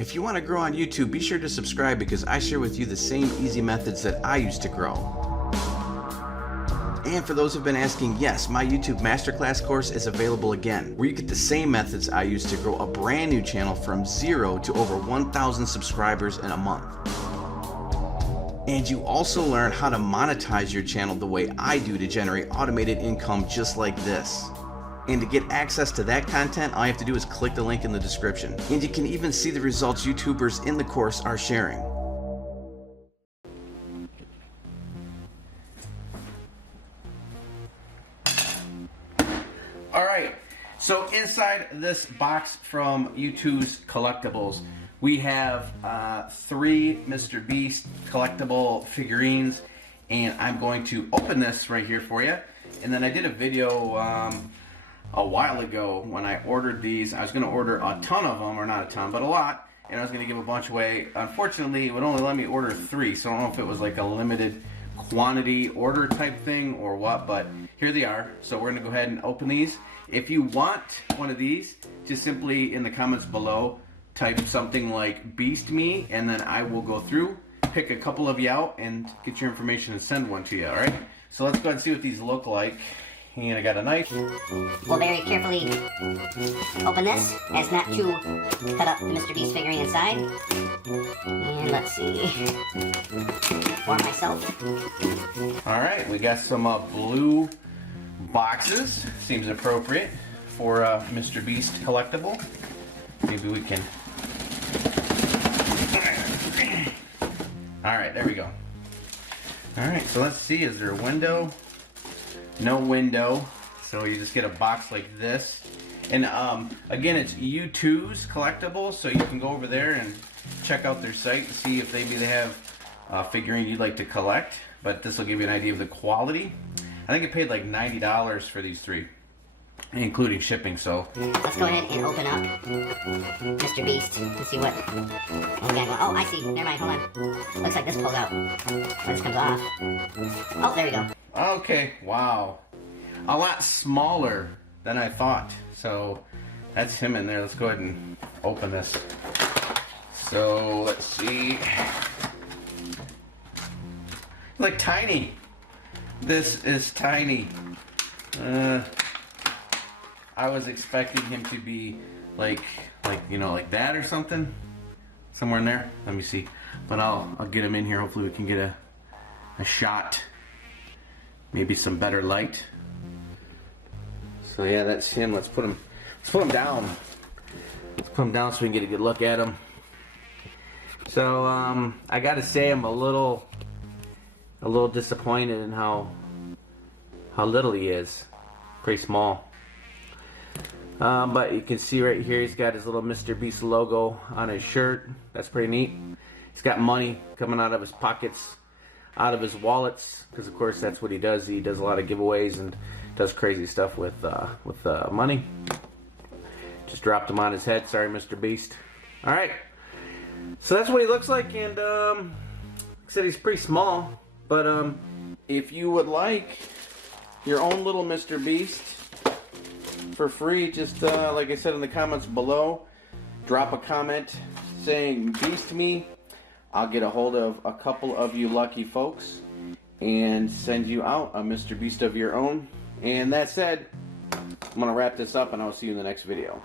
If you want to grow on YouTube, be sure to subscribe because I share with you the same easy methods that I use to grow. And for those who've been asking, yes, my YouTube Masterclass course is available again, where you get the same methods I use to grow a brand new channel from 0 to over 1,000 subscribers in a month. And you also learn how to monetize your channel the way I do to generate automated income just like this. And to get access to that content, all you have to do is click the link in the description. And you can even see the results YouTubers in the course are sharing. Alright, so inside this box from YouTooz Collectibles, we have 3 MrBeast Collectible figurines, and I'm going to open this right here for you. And then I did a video a while ago when I ordered these. I was going to order a ton of them, or not a ton, but a lot, and I was going to give a bunch away. Unfortunately, it would only let me order 3, so I don't know if it was like a limited quantity order type thing or what, but here they are. So we're going to go ahead and open these. If you want one of these, just simply in the comments below type something like Beast Me, and then I will go through, pick a couple of you out, and get your information and send one to you, alright? So let's go ahead and see what these look like. And I got a knife. We'll very carefully open this as not to cut up the MrBeast figurine inside. And let's see. For myself. Alright, we got some blue boxes. Seems appropriate for MrBeast Collectible. Maybe we can... Alright, there we go. Alright, so let's see. Is there a window? No window, so you just get a box like this. And again, it's YouTooz Collectible, so you can go over there and check out their site and see if maybe they have a figurine you'd like to collect. But this will give you an idea of the quality. I think I paid like $90 for these 3, including shipping. So let's go ahead and open up MrBeast and see what we got going. Oh, I see. Never mind. Hold on. Looks like this pulls out. Or this comes off. Oh, there we go. Okay, wow. A lot smaller than I thought. So that's him in there. Let's go ahead and open this. So let's see. Like tiny. This is tiny. I was expecting him to be like you know, like that or something. Somewhere in there. Let me see. But I'll get him in here. Hopefully we can get a shot. Maybe some better light. So yeah, that's him. Let's put him down. Let's put him down so we can get a good look at him. So I gotta say I'm a little disappointed in how little he is. Pretty small. But you can see right here he's got his little MrBeast logo on his shirt. That's pretty neat. He's got money coming out of his pockets, out of his wallets, because of course that's what he does. He does a lot of giveaways and does crazy stuff with money. Just dropped him on his head. Sorry, MrBeast. All right, so that's what he looks like, and like I said, he's pretty small. But if you would like your own little MrBeast for free, just like I said in the comments below, drop a comment saying Beast Me. I'll get a hold of a couple of you lucky folks and send you out a MrBeast of your own. And that said, I'm going to wrap this up and I'll see you in the next video.